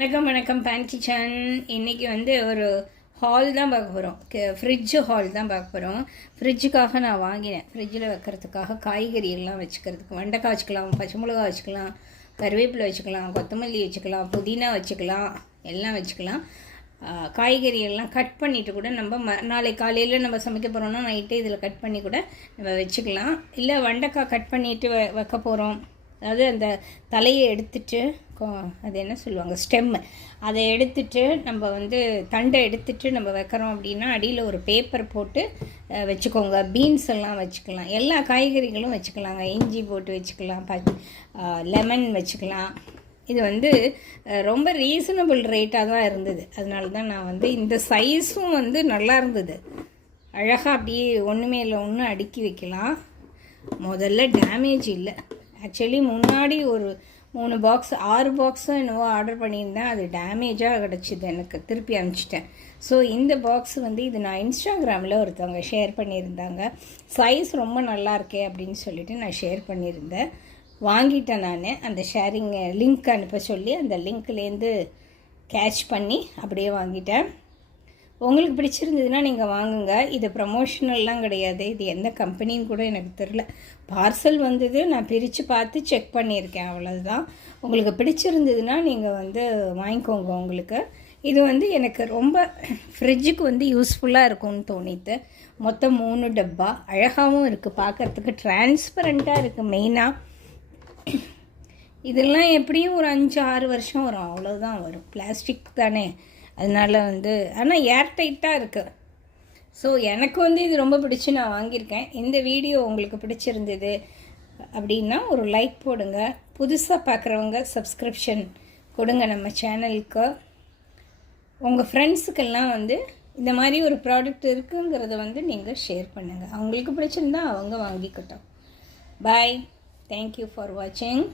வணக்கம் வணக்கம் pan kitchen. இன்றைக்கி ஒரு ஹால் தான் பார்க்க போகிறோம். ஃப்ரிட்ஜு ஹால் தான் பார்க்க போகிறோம். ஃப்ரிட்ஜுக்காக நான் வாங்கினேன். ஃப்ரிட்ஜில் வைக்கிறதுக்காக காய்கறி எல்லாம் வச்சுக்கிறதுக்கு வெண்டைக்காய் வச்சுக்கலாம், பச்சை மிளகா வச்சுக்கலாம், கருவேப்பிலை வச்சுக்கலாம், கொத்தமல்லி வச்சுக்கலாம், புதினா வச்சுக்கலாம், எல்லாம் வச்சுக்கலாம். காய்கறி எல்லாம் கட் பண்ணிவிட்டு கூட நம்ம நாளை காலையில் நம்ம சமைக்க போகிறோம்னா நைட்டே இதில் கட் பண்ணி கூட நம்ம வச்சுக்கலாம். இல்லை வெண்டைக்காய் கட் பண்ணிவிட்டு வைக்க போகிறோம், அதாவது அந்த தலையை எடுத்துட்டு அது என்ன சொல்லுவாங்க ஸ்டெம்மு, அதை எடுத்துட்டு நம்ம தண்டை எடுத்துட்டு நம்ம வைக்கிறோம் அப்படின்னா அடியில் ஒரு பேப்பர் போட்டு வச்சுக்கோங்க. பீன்ஸ் எல்லாம் வச்சுக்கலாம், எல்லா காய்கறிகளும் வச்சுக்கலாங்க. இஞ்சி போட்டு வச்சுக்கலாம், லெமன் வச்சுக்கலாம். இது ரொம்ப ரீசனபிள் ரேட்டாக தான் இருந்தது. அதனால தான் நான் இந்த சைஸும் நல்லா இருந்தது. அழகாக அப்படியே ஒன்றுமே இல்லை ஒன்று அடுக்கி வைக்கலாம். முதல்ல டேமேஜ் இல்லை. ஆக்சுவலி முன்னாடி ஒரு 3 பாக்ஸ் 6 பாக்ஸும் என்னவோ ஆர்டர் பண்ணியிருந்தேன். அது டேமேஜாக கிடச்சிது, எனக்கு திருப்பி அனுப்பிச்சிட்டேன். ஸோ இந்த பாக்ஸ் இது நான் இன்ஸ்டாகிராமில் ஒருத்தவங்க ஷேர் பண்ணியிருந்தாங்க. சைஸ் ரொம்ப நல்லா இருக்கே அப்படின்னு சொல்லிட்டு நான் ஷேர் பண்ணியிருந்தேன். வாங்கிட்டேன். நான் அந்த ஷேரிங் லிங்க் அனுப்ப சொல்லி அந்த லிங்க்லேருந்து கேட்ச் பண்ணி அப்படியே வாங்கிட்டேன். உங்களுக்கு பிடிச்சிருந்ததுன்னா நீங்கள் வாங்குங்க. இது ப்ரமோஷனல்லாம் கிடையாது. இது எந்த கம்பெனின்னு கூட எனக்கு தெரில. பார்சல் வந்தது, நான் பிரித்து பார்த்து செக் பண்ணியிருக்கேன், அவ்வளோதான். உங்களுக்கு பிடிச்சிருந்ததுன்னா நீங்கள் வாங்கிக்கோங்க. உங்களுக்கு இது எனக்கு ரொம்ப ஃப்ரிட்ஜுக்கு யூஸ்ஃபுல்லாக இருக்கும்னு தோணித்து. மொத்தம் 3 டப்பா. அழகாகவும் இருக்குது, பார்க்குறதுக்கு டிரான்ஸ்பரண்ட்டாக இருக்குது. மெயினாக இதெல்லாம் எப்படியும் ஒரு 5-6 வருஷம் வரும், அவ்வளோதான் வரும். பிளாஸ்டிக் தானே, அதனால் ஆனால் ஏர் டைட்டாக இருக்குது. ஸோ எனக்கு இது ரொம்ப பிடிச்சி நான் வாங்கியிருக்கேன். இந்த வீடியோ உங்களுக்கு பிடிச்சிருந்தது அப்படின்னா ஒரு லைக் போடுங்க. புதுசாக பார்க்குறவங்க சப்ஸ்கிரிப்ஷன் கொடுங்க நம்ம சேனலுக்கு. உங்கள் ஃப்ரெண்ட்ஸுக்கெல்லாம் இந்த மாதிரி ஒரு ப்ராடக்ட் இருக்குங்கிறத நீங்கள் ஷேர் பண்ணுங்கள். அவங்களுக்கு பிடிச்சிருந்தா அவங்க வாங்கிக்கிட்டோம். பாய். தேங்க்யூ ஃபார் வாட்சிங்.